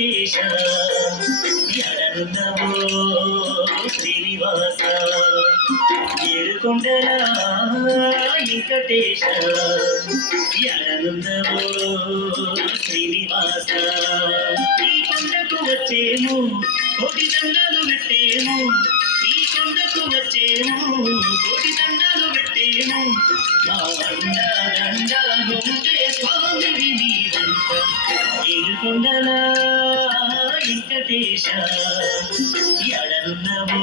వెంకటేశ ఎడనున్నవో శ్రీనివాస ఏడుకొండల వెంకటేశ ఎడనున్నవో శ్రీనివాస ఈ కొండకు వచ్చేము కోటి దండాలు పెట్టేము ఈ కొండకు వచ్చేము కోటి దండాలు పెట్టేము మా దండా గుండే స్వామివి నీవంట ఏడుకొండల వెంకటేశ ఎడనున్నవో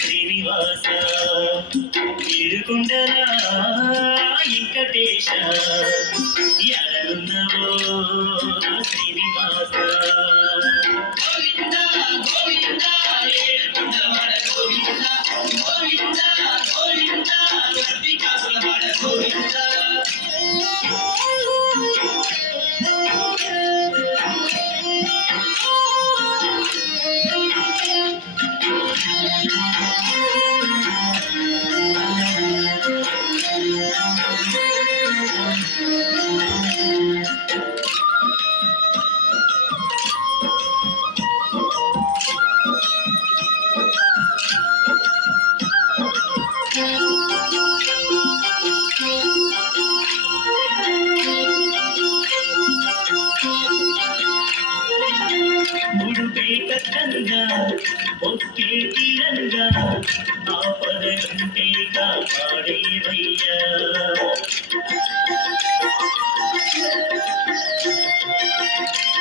శ్రీనివాస ఏడుకొండల వెంకటేశ ఎడనున్నవో శ్రీనివాస గోవింద గోవింద ఏడుకొండలవాడ గోవింద గోవింద గోవింద వర్ధికాసులవాడ గోవింద ముడుపేట కన్నా ఒకే తీరంగా ఆపదంటే కాపాడేవయ్యా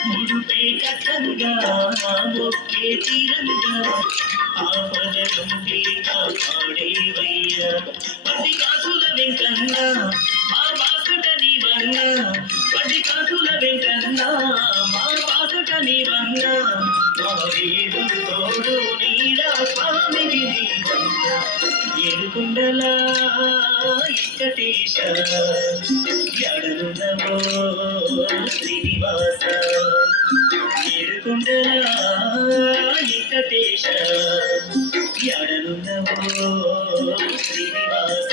ముడుపేట కన్నా ఒకే తీరంగా ఆపదంటే కాపాడేవయ్యా పది కాసుల వెంకన్నా మా బాసుట నీవన్నా పది కాసుల వెంకన్నా మా బాసుట నీవన్నా మావేడు తోడు నీడా స్వామివి నీవన్నా ఏడుకొండల వెంకటేశ ఎడనున్నవో శ్రీనివాస ఏడుకొండల వెంకటేశ ఎడనున్నవో శ్రీనివాస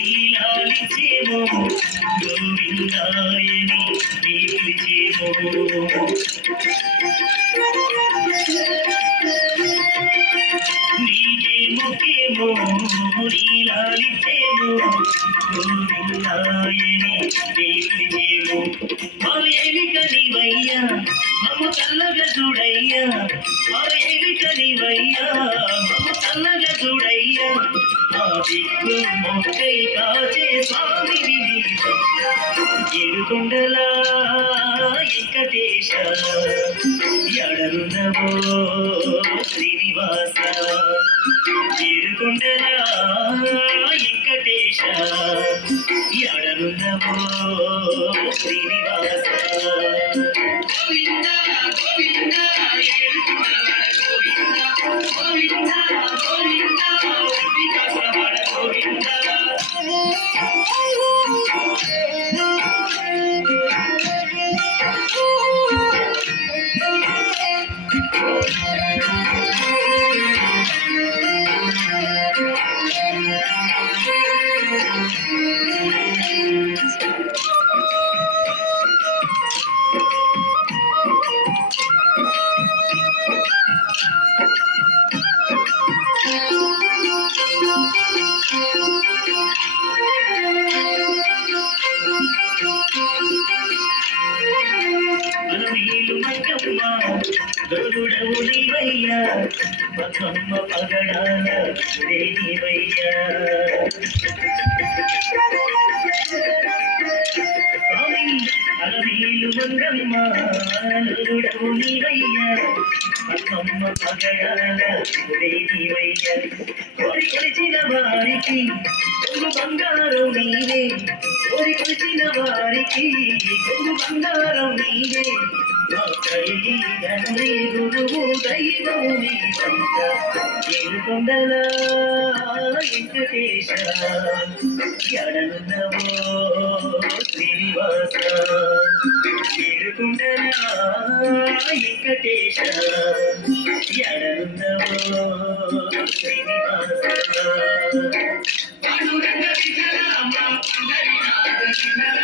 నీలాలిచేమో గోవిందాయని నీలిచేమో నీకేమోకేమో నీలాలిచేమో గోవిందాయని నీలిచేమో మావేలిక నీవయ్యా మమ్ము చల్లగా చూడయ్యా మావేలిక నీవయ్యా మమ్ము చల్లగా చూడయ్యా మా దిక్కు మొక్కై కాచే స్వామివి నీవయ్యా ఏడుకొండల వెంకటేశ ఎడనున్నవో శ్రీనివాస ఏడుకొండల వెంకటేశ ఎడనున్నవో శ్రీనివాస గోవింద గోవింద ఏడుకొండలవాడ గోవింద గోవింద గోవింద వర్ధికాసులవాడ గోవింద బతుకమ్మ పగడాల దేవయ్యా స్వామి అలమేలు మంగమ్మ అలలుడవు నీవయ్యా బతుకమ్మ పగడాల దేవయ్యా కోరి కొలిచిన వారికి కొంగు బంగారం నీవే కోరి కొలిచిన వారికి కొంగు బంగారం నీవే మా తల్లి తండ్రి గురువు దైవం నీవంత ఏడుకొండల వెంకటేశ ఎడనున్నవో శ్రీనివాస ఏడుకొండల వెంకటేశ ఎడనున్నవో శ్రీనివాస పాండురంగ విఠల మా పండరినాథ విఠల